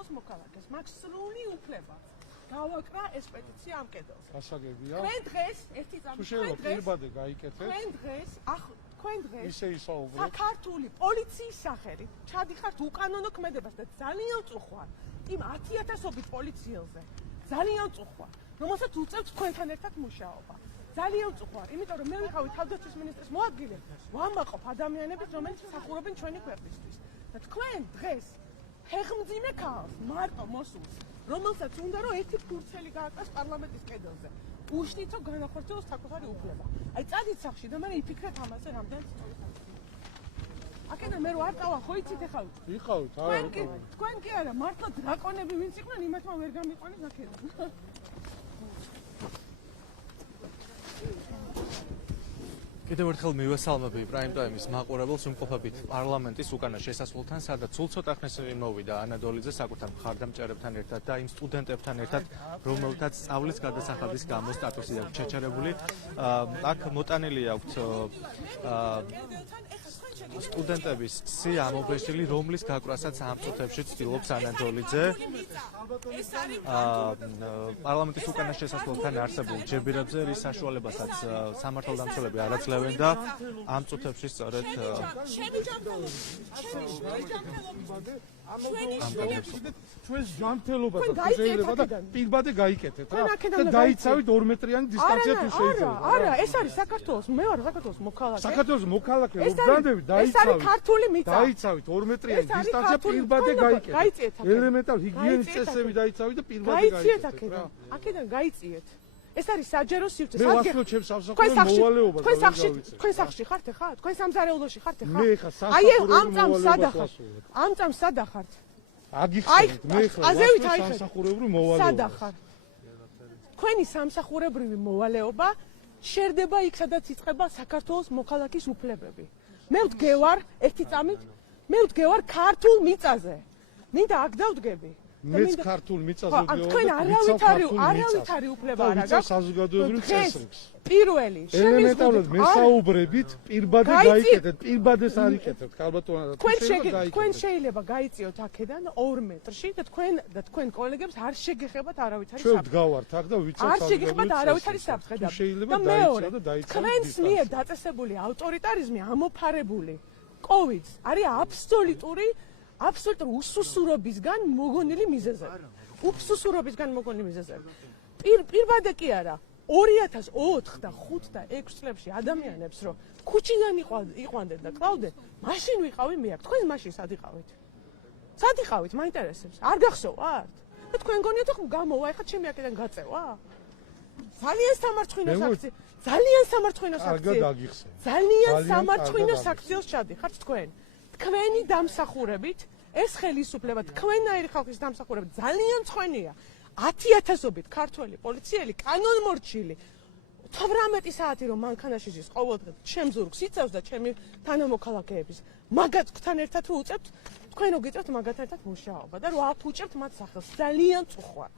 საქართველოს მოქალაქეს მაქვს სრული უფლება გავაკრა ეს პეტიცია ამ კედელზე. გასაგებია. თქვენ დღეს ერთი წამი შეიძლება პირბადე გაიკეთეთ. თქვენ დღეს ისე ისაუბრეთ. საქართველოს პოლიციის სახელით ჩადიხართ უკანონო ქმედებას და ძალიან წუხوار იმ 10,000-ობით პოლიციელზე. ძალიან წუხوار, რომელსაც უწევთ თქვენთან ერთად მუშაობა. ძალიან წუხوار, იმიტომ რომ მე ვიყავი თავდაცვის მინისტრის მოადგილე, ვამაყობ ადამიანებს, რომელთაც სახურობენ ჩვენი ქვეყნისთვის. და თქვენ დღეს ფეხმძიმე ქალს მარტო მოსულს, რომელსაც უნდა რომ ერთი ფურცელი გააკეთოს პარლამენტის კედელზე. უშნით რომ განახორციელოს საკუთარი უფლება. აი წადით სახში და მე იფიქრეთ ამაზე რამდენ აქედან მე რო არ წავა ხო იცით ახლა იყავით არა თქვენ კი არა მართლა დრაკონები ვინც იყვნენ იმათმა ვერ გამიყვანეს აქედან კიდევ ერთხელ მივესალმები პრაიმ ტაიმის მაყურებელს უმყოფებით პარლამენტის უკანა შესასვლელთან, სადაც სულ ცოტა ხნის წინ მოვიდა ანადოლიძე საკუთარ მხარდამჭერებთან ერთად და იმ სტუდენტებთან ერთად, რომელთაც სწავლის გადასახადის გამო სტატუსი აქვს შეჩერებული. აქ მოტანილი აქვთ სტუდენტების სია ამობეშილი, რომლის გაკვრასაც ამ წუთებში ცდილობს ანადოლიძე. პარლამენტის უკანა შესასვლელთან არსებულ ჯებირებზე, რის საშუალებასაც სამართალდამცველები არ აძლევენ და ამ წუთებში სწორედ ჩვენს ჯანმრთელობას შეიძლება და პირბადე გაიკეთეთ რა და დაიცავით 2 მეტრიანი დისტანცია თუ შეიძლება. არა, ეს არის საქართველოს, მე ვარ საქართველოს მოქალაქე. საქართველოს მოქალაქე, ვბრანდებით, დაიცავით. ეს არის ქართული მიწა. დაიცავით 2 მეტრიანი დისტანცია პირბადე გაიკეთეთ. ელემენტარული ჰიგიენის წესები დაიცავით და პირბადე გაიწიეთ გაიკეთეთ. აქედან გაიწიეთ. ეს არის საჯარო სივრცე. მე ვახშობ ჩემს სამსახურეში მოვალეობას. თქვენ სახში ხართ ახლა? თქვენ სამზარეულოში ხართ ახლა? მე ხა სამსახურეში მოვალეობას. ამ წამს სადა ხართ? აგიხსენეთ, მე ხა სამსახურებრივი მოვალეობა. სადა ხარ? თქვენი სამსახურებრივი მოვალეობა შერდება იქ, სადაც იწყება საქართველოს მოქალაქის უფლებები. მე ვდგევარ ერთი წამით, მე ვდგევარ ქართულ მიწაზე. მინდა აქ დავდგები. მეც ქართულ მიწაზე ვდგევარ. თქვენ არავითარი უფლება არ აქვს. საზოგადოებრივ წესრიგს. პირველი, ელემენტარულად მესაუბრებით, პირბადე გაიკეთეთ, პირბადეს არ იკეთეთ, ქალბატონო. თქვენ შეიძლება გაიწიოთ აქედან 2 მეტრში და თქვენ კოლეგებს არ შეგეხებათ არავითარი საფრთხე. ჩვენ ვდგავართ აქ და ვიცავთ არ შეგეხებათ არავითარი საფრთხე და შეიძლება დაიცავ და დაიცავ. თქვენს მიერ დაწესებული ავტორიტარიზმი ამოფარებული კოვიდს არის აბსოლუტურ უსუსურობისგან მოგონილი მიზეზები. უსუსურობისგან მოგონილი მიზეზები. პირბადე კი არა. 2004 და 5 და 6 წლებში ადამიანებს რომ ქუჩიდან იყვანდნენ და კლავდნენ, მაშინ ვიყავი მე აქ. თქვენ მაშინ სად იყავით? სად იყავით? მაინტერესებს. არ გახსოვართ? და თქვენ გონიათ რომ გამოვა ახლა ჩემი აქედან გაწევა? ძალიან სამარცხვინო საქციო. ძალიან სამარცხვინო საქციო. ძალიან სამარცხვინო საქციოს ჩადიხართ თქვენ. თქვენი დამსახურებით ეს ხელისუფლება, თქვენაირი ხალხის დამსახურებით ძალიან მწვენეა. 10,000-ობით ქართველი პოლიციელი კანონმორჩილი 18 საათი რომ მანქანაში ჟის ყოველდღე ჩემს ზურგს იცავს და ჩემი თანამოქალაქეების მაგათთან ერთად რო უწევთ, თქვენ რო გიწევთ მაგათთან ერთად მუშაობა და რო აფუჭებთ მათ სახელს. ძალიან წუხوار.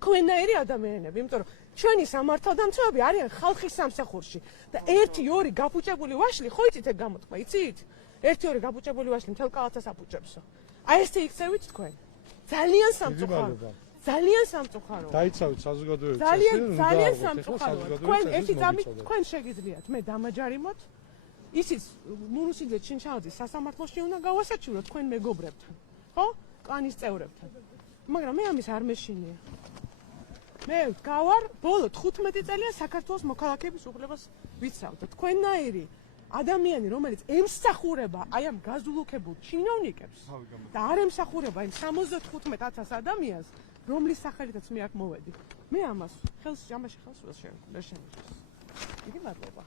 თქვენაირი ადამიანები, იმიტომ რომ ჩვენი სამართალდამცველები არიან ხალხის სამსახურში და 1-2 გაფუჭებული ვაშლი ხო იცით ეგ გამოთქმა, იცით? 1-2 გაფუჭებული ვაშლი მთელ კალათას აფუჭებსო. აი ესე იქცევით თქვენ. ძალიან სამწუხარო. ძალიან სამწუხარო. დაიცავით საზოგადოებრივ წესრიგს. ძალიან სამწუხაროა. თქვენ ერთი წამით თქვენ შეგიძლიათ მე დამაჯარიმოთ. ისიც ნურუსიძე ჩინჩაძის სასამართლოში უნდა გავასაჩივროთ თქვენ მეგობრებთან. ხო? კლანის წევრებთან. მაგრამ მე ამის არ მეშინია. მე ვდგავარ ბოლო 15 წელია საქართველოს მოქალაქეების უფლებას ვიცავ და თქვენნაირი ადამიანი, რომელიც ემსახურება აი ამ გაზულუქებულ ჩინოვნიკებს და არ ემსახურება იმ 75,000 ადამიანს, რომლის სახელითაც მე აქ მოვედი. მე ამას ამაში ხელს ვერ შევეჭერს. დიდი მადლობა.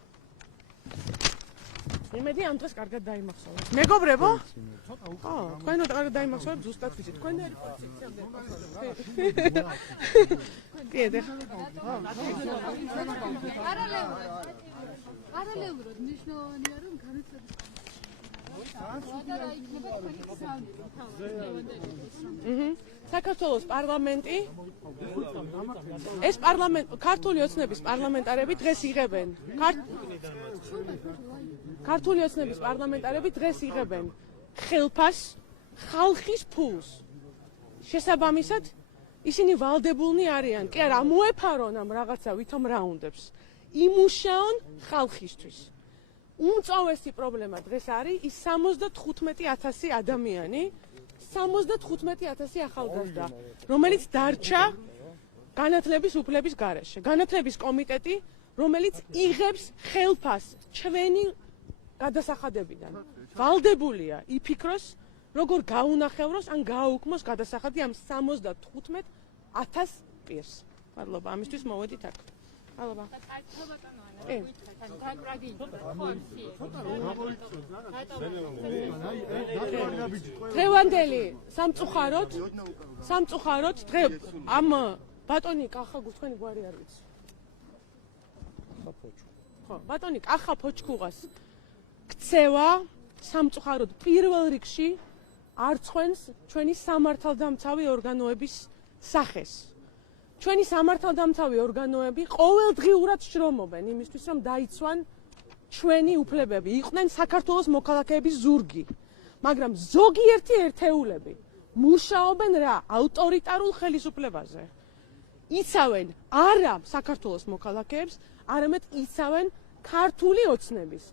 იმედი ამ დღეს კარგად დაიმახსოვრეთ. მეგობრებო? ხო, თქვენო კარგად დაიმახსოვრეთ, ზუსტად ვიცით. თქვენერი პოზიციამდე პასუხობთ. კიდე. პარალელურად მნიშვნელოვანია რომ განათლების საქართველოს პარლამენტი ეს ქართული ოცნების პარლამენტარები დღეს იღებენ ქართული ოცნების პარლამენტარები დღეს იღებენ ხელფას ხალხის ფულს შესაბამისად ისინი ვალდებულნი არიან, კი არა, მოეფარონ ამ რაღაცა ვითომ რაუნდებს. იმუშაონ ხალხისთვის. უმწოვესი პრობლემა დღეს არის ის 75,000 ადამიანი, 75,000 ახალგაზრდა, რომელიც დარჩა განათლების უფლების გარეშე. განათლების კომიტეტი, რომელიც იღებს ხელფას ჩვენი გადასახადებიდან. ვალდებულია იფიქროს, როგორ გაუნახევროს ან გააუქმოს გადასახადი ამ 75,000 პირს. მადლობა, ამისთვის მოვედით აქ. მადლობა. დღევანდელი სამწუხაროდ დღე ამ ბატონი კახაგუს თქვენი გვარი არ ვიცი. ხო, ბატონი კახა ფოჩქუღას ქცევა სამწუხაროდ პირველ რიგში არ ცხენს ჩვენი სამართალდამცავი ორგანოების სახეს. ჩვენი სამართალდამცავი ორგანოები ყოველდღიურად შრომობენ იმისთვის, რომ დაიცვან ჩვენი უფლებები, იყვნენ საქართველოს მოქალაქეების ზურგი. მაგრამ ზოგიერთი ერთეულები მუშაობენ რა ავტორიტარულ ხელისუფლებაზე. იცავენ არა საქართველოს მოქალაქეებს, არამედ იცავენ ქართული ოცნების.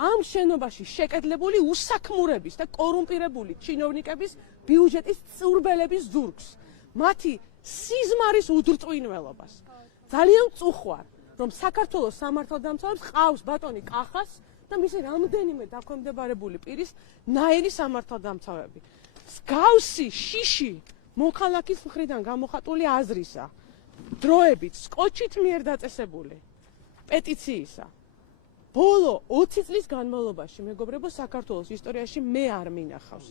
ამ შენობაში შეკედლებული უსაქმურების და კორუმპირებული ჩინოვნიკების ბიუჯეტის წურბელების ზურგს. მათი სიზმარის უდრწვინველობას. ძალიან წუხვარ, რომ საქართველოს სამართალდამცავებს ყავს ბატონი კახას და მისი რამდენიმე დაქვემდებარებული პირის ნაირი სამართალდამცავები. მსგავსი შიში მოქალაქის მხრიდან გამოხატული აზრისა, დროებით სკოჩით მიერ დაწესებული პეტიციისა. ბოლო 20 წლის განმავლობაში, მეგობრებო, საქართველოს ისტორიაში მე არ მინახავს.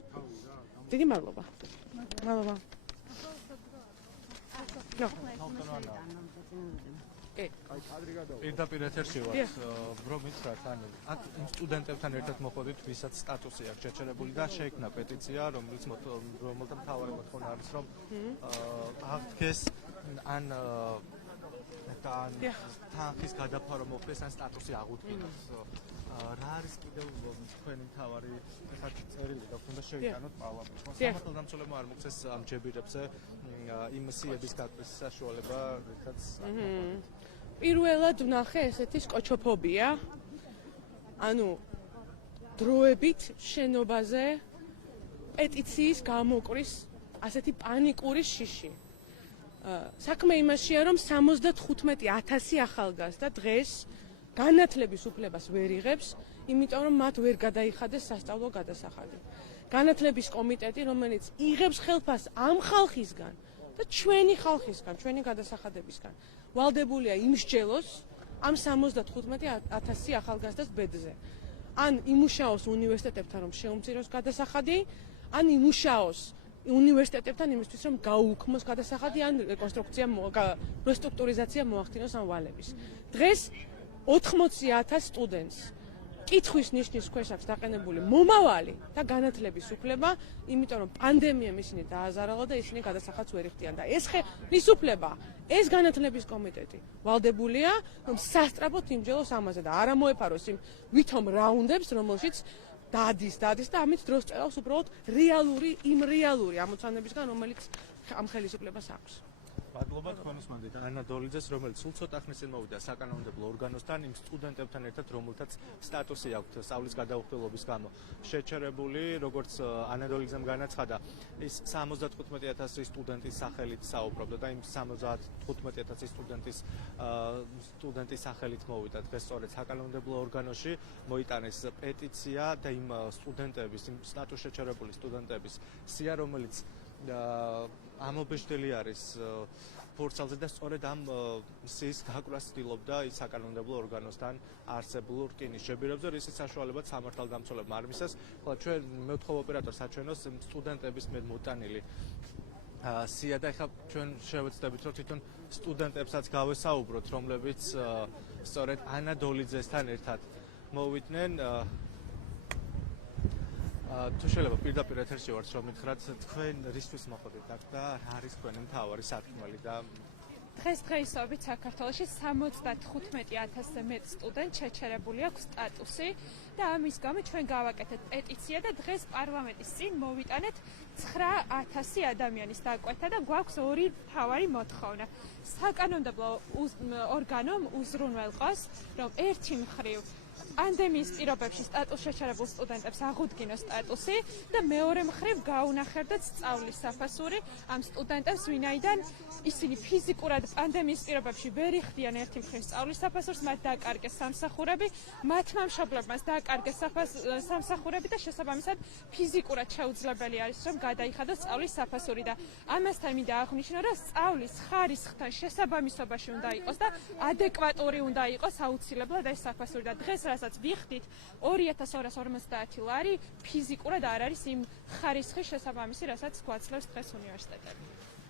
დიდი მადლობა. მადლობა. პირდაპირ ეთერში ვართ, რომ მითხრათ, ანუ აქ იმ სტუდენტებთან ერთად მოხვედით, ვისაც სტატუსი აქვს შეჩერებული და შეიქმნა პეტიცია, რომელთა მთავარი მოთხოვნა არის, რომ აღდგეს ან თანხის გადაფარო მოხდეს ან სტატუსი აღუდგინოს. რა არის კიდევ თქვენი მთავარი წერილი და უნდა შევიტანოთ პარლამენტში. სამართალდამცველებმა არ მოგცეს ამ ჯებირებზე იმ სიების გაკრის საშუალება, რითაც პირველად ვნახე ესეთი სკოჩოფობია. ანუ დროებით შენობაზე პეტიციის გამოკრის ასეთი პანიკური შიში. საქმე იმაშია, რომ 75,000 ახალგაზრდა დღეს განათლების უფლებას ვერ იღებს, იმიტომ რომ მათ ვერ გადაიხადეს სასწავლო გადასახადი. განათლების კომიტეტი, რომელიც იღებს ხელფას ამ ხალხისგან და ჩვენი ხალხისგან, ჩვენი გადასახადებისგან, ვალდებულია იმსჯელოს ამ 75,000 ახალგაზრდას ბედზე. ან იმუშაოს უნივერსიტეტებთან, რომ შეუმციროს გადასახადი, ან იმუშაოს უნივერსიტეტებთან იმისთვის, რომ გაუქმოს გადასახადი, ან რესტრუქტურიზაცია მოახდინოს ამ ვალების. დღეს 80,000 სტუდენტს კითხვის ნიშნის ქვეშ აქვს დაყენებული მომავალი და განათლების უფლება, იმიტომ რომ პანდემიამ ისინი დააზარალა და ისინი გადასახადს ვერ იხდიან და ეს ხელის უფლება, ეს განათლების კომიტეტი ვალდებულია, რომ სასწრაფოდ იმჯელოს ამაზე და არა მოეფაროს იმ ვითომ რაუნდებს, რომელშიც დადის და ამით დროს წერავს უბრალოდ რეალური ამოცანებისგან, რომელიც ამ ხელისუფლებას აქვს. მადლობა თქვენის მანდით ანა დოლიძეს, რომელიც სულ ცოტა ხნის წინ მოვიდა საკანონმდებლო ორგანოსთან იმ სტუდენტებთან ერთად, რომელთაც სტატუსი აქვთ სწავლის გადაუხდილობის გამო შეჩერებული, როგორც ანა დოლიძემ განაცხადა, ის 75,000 სტუდენტის სახელით საუბრობდა და იმ 75,000 სტუდენტის სახელით მოვიდა დღეს სწორედ საკანონმდებლო ორგანოში, მოიტანეს პეტიცია და იმ სტუდენტების, იმ სტატუს შეჩერებული სტუდენტების სია, რომელიც ამობეჭდელი არის ფორცალზე და სწორედ ამ სიის გაკვრას ცდილობდა ის საკანონმდებლო ორგანოსთან არსებულ რკინის შებირებზე, რისის საშუალებაც სამართალდამცველებმა არ მისცეს. ხოლო ჩვენ მევთხოვ ოპერატორს საჩვენოს სტუდენტების მოტანილი სია და ეხლა ჩვენ შევეცდებით, რომ თვითონ სტუდენტებსაც გავესაუბროთ, რომლებიც სწორედ ანა დოლიძესთან ერთად მოვიდნენ. თუ შეიძლება პირდაპირ ეთერში ვართ, რომ მითხრათ თქვენ რისთვის მოხვდით აქ და რა არის თქვენი მთავარი სათქმელი და დღესდღეობით საქართველოში 75,000-ზე მეტ სტუდენტ შეჩერებული აქვს სტატუსი და ამის გამო ჩვენ გავაკეთეთ პეტიცია და დღეს პარლამენტის წინ მოვიტანეთ 9,000 ადამიანის დაკვეთა და გვაქვს ორი მთავარი მოთხოვნა. საკანონმდებლო ორგანომ უზრუნველყოს, რომ ერთი მხრივ პანდემიის პირობებში სტატუს შეჩერებულ სტუდენტებს აღუდგინოს სტატუსი და მეორე მხრივ გაუნახერდეთ სწავლის საფასური ამ სტუდენტებს, ვინაიდან ისინი ფიზიკურად პანდემიის პირობებში ვერ იხდიან ერთი მხრივ სწავლის საფასურს, მათ დააკარგეს სამსახურები, მათმა მშობლებმაც დააკარგეს სამსახურები და შესაბამისად ფიზიკურად შეუძლებელი არის, რომ გადაიხადოს სწავლის საფასური და ამასთან მინდა აღვნიშნო, რომ სწავლის ხარისხთან შესაბამისობაში უნდა იყოს და ადეკვატური უნდა იყოს აუცილებლად ეს საფასური და დღეს რასაც ვიხდით 2250 ლარი ფიზიკურად არ არის იმ ხარისხის შესაბამისი, რასაც გვაძლევს დღეს უნივერსიტეტები.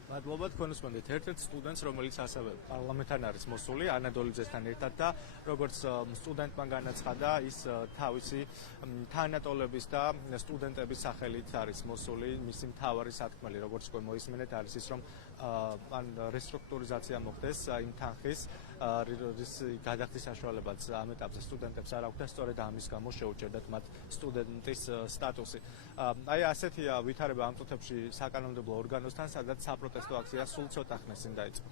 მადლობა, თქვენ უსმენთ ერთ-ერთ სტუდენტს, რომელიც ასევე პარლამენტთან არის მოსული, ანატოლიძესთან ერთად და როგორც სტუდენტმა განაცხადა, ის თავისი თანატოლების და სტუდენტების სახელით არის მოსული, მისი მთავარი სათქმელი, როგორც თქვენ მოისმენეთ, არის ის, რომ ან რესტრუქტურიზაცია მოხდეს იმ თანხის, რის გადახდის საშუალებაც ამ ეტაპზე სტუდენტებს არ აქვს და სწორედ ამის გამო შეუჭერდათ მათ სტუდენტის სტატუსი. აი ასეთია ვითარება ამ წუთებში საკანონმდებლო ორგანოსთან, სადაც საპროტესტო აქცია სულ ცოტა ხნის წინ დაიწყო.